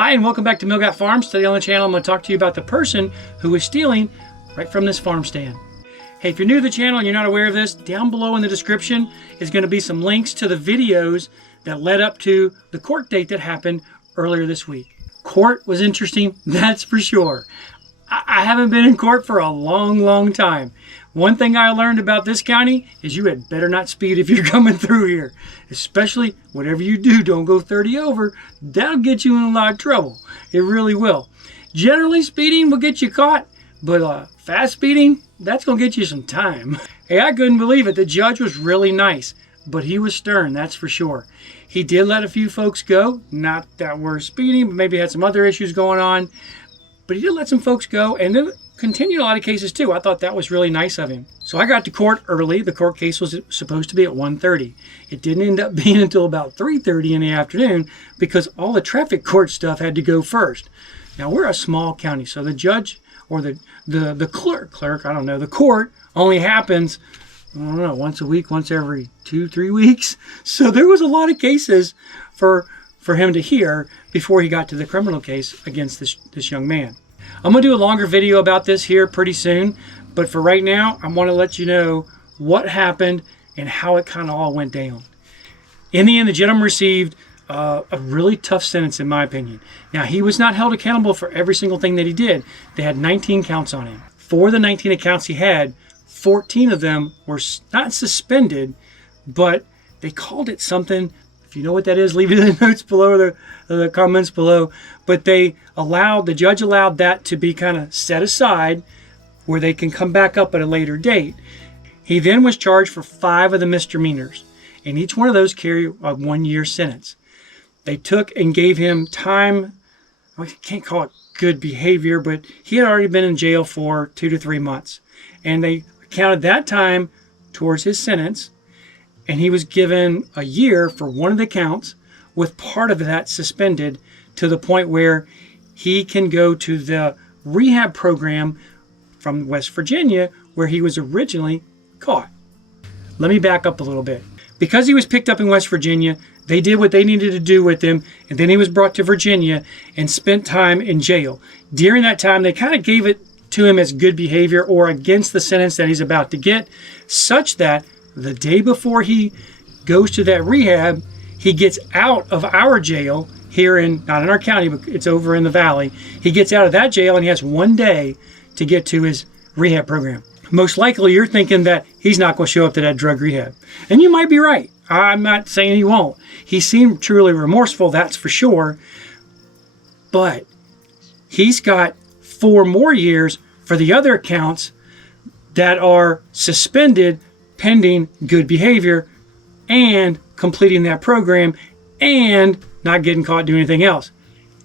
Hi, and welcome back to Milgat Farms. Today on the channel, I'm going to talk to you about the person who is stealing right from this farm stand. Hey, if you're new to the channel and you're not aware of this, down below in the description is going to be some links to the videos that led up to the court date that happened earlier this week. Court was interesting, that's for sure. I haven't been in court for a long time. One thing I learned about this county is you had better not speed if you're coming through here. Especially whatever you do, don't go 30 over. That'll get you in a lot of trouble. It really will. Generally, speeding will get you caught, but fast speeding, that's going to get you some time. Hey, I couldn't believe it. The judge was really nice, but he was stern, that's for sure. He did let a few folks go. Not that were speeding, but maybe had some other issues going on. But he did let some folks go, and then continued a lot of cases too. I thought that was really nice of him. So I got to court early. The court case was supposed to be at 1:30. It didn't end up being until about 3:30 in the afternoon because all the traffic court stuff had to go first. Now we're a small county, so the judge or the clerk, I don't know, the court only happens, I don't know, once a week, once every 2-3 weeks. So there was a lot of cases for him to hear before he got to the criminal case against this young man. I'm going to do a longer video about this here pretty soon, but for right now, I want to let you know what happened and how it kind of all went down. In the end, the gentleman received a really tough sentence, in my opinion. Now, he was not held accountable for every single thing that he did. They had 19 counts on him. For the 19 accounts he had, 14 of them were not suspended, but they called it something. If you know what that is, leave it in the notes below or the comments below. But the judge allowed that to be kind of set aside where they can come back up at a later date. He then was charged for 5 of the misdemeanors, and each one of those carried a 1-year sentence. They took and gave him time. I can't call it good behavior, but he had already been in jail for 2 to 3 months. And they counted that time towards his sentence. And he was given a year for one of the counts, with part of that suspended to the point where he can go to the rehab program from West Virginia where he was originally caught. Let me back up a little bit. Because he was picked up in West Virginia, they did what they needed to do with him, and then he was brought to Virginia and spent time in jail. During that time, they kind of gave it to him as good behavior or against the sentence that he's about to get, such that the day before he goes to that rehab, he gets out of our jail here not in our county, but it's over in the valley. He gets out of that jail and he has 1 day to get to his rehab program. Most likely you're thinking that he's not going to show up to that drug rehab. And you might be right. I'm not saying he won't. He seemed truly remorseful, that's for sure. But he's got 4 more years for the other accounts that are suspended pending good behavior and completing that program and not getting caught doing anything else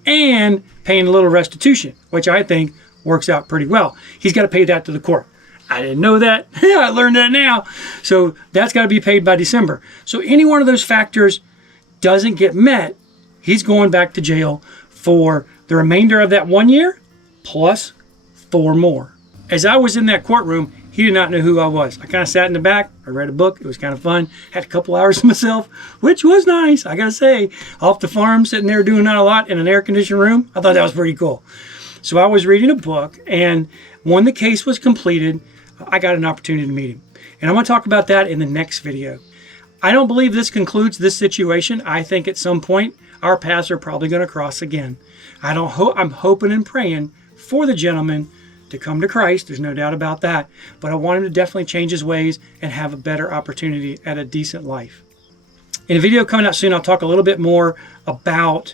and paying a little restitution, which I think works out pretty well. He's got to pay that to the court. I didn't know that. I learned that now. So that's got to be paid by December. So any one of those factors doesn't get met, he's going back to jail for the remainder of that 1 year plus 4 more. As I was in that courtroom, he did not know who I was. I kind of sat in the back. I read a book. It was kind of fun. Had a couple hours to myself, which was nice. I got to say, off the farm, sitting there doing not a lot in an air-conditioned room. I thought that was pretty cool. So I was reading a book, and when the case was completed, I got an opportunity to meet him. And I'm going to talk about that in the next video. I don't believe this concludes this situation. I think at some point, our paths are probably going to cross again. I'm hoping and praying for the gentleman to come to Christ. There's no doubt about that. But I want him to definitely change his ways and have a better opportunity at a decent life. In a video coming out soon, I'll talk a little bit more about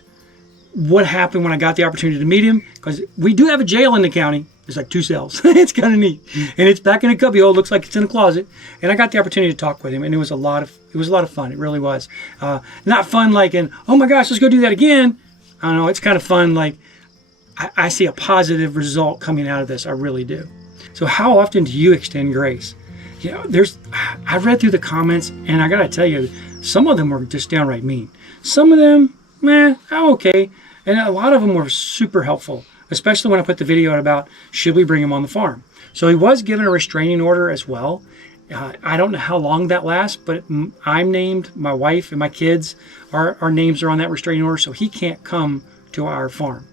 what happened when I got the opportunity to meet him, because we do have a jail in the county. There's like 2 cells. It's kind of neat. And it's back in a cubbyhole. Looks like it's in a closet. And I got the opportunity to talk with him, and it was a lot of fun. It really was. Not fun like oh my gosh, let's go do that again. I don't know. It's kind of fun like I see a positive result coming out of this. I really do. So how often do you extend grace? You know, I read through the comments, and I got to tell you, some of them were just downright mean. Some of them, I'm okay. And a lot of them were super helpful, especially when I put the video out about should we bring him on the farm. So he was given a restraining order as well. I don't know how long that lasts, but I'm named, my wife and my kids, our names are on that restraining order, so he can't come to our farm.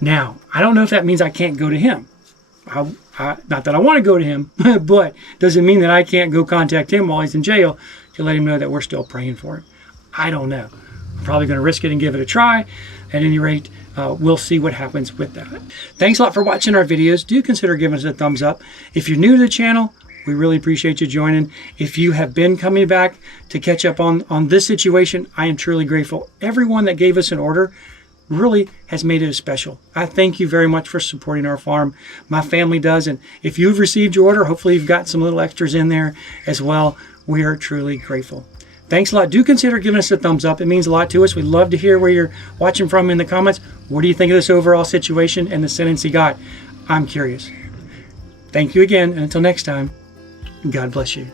Now, I don't know if that means I can't go to him. Not that I want to go to him, but does it mean that I can't go contact him while he's in jail to let him know that we're still praying for him? I don't know. I'm probably going to risk it and give it a try. At any rate, we'll see what happens with that. Thanks a lot for watching our videos. Do consider giving us a thumbs up. If you're new to the channel, we really appreciate you joining. If you have been coming back to catch up on this situation, I am truly grateful. Everyone that gave us an order really has made it a special. I thank you very much for supporting our farm. My family does, and if you've received your order, hopefully you've got some little extras in there as well. We are truly grateful. Thanks a lot. Do consider giving us a thumbs up. It means a lot to us. We'd love to hear where you're watching from in the comments. What do you think of this overall situation and the sentence he got? I'm curious. Thank you again, and until next time, God bless you.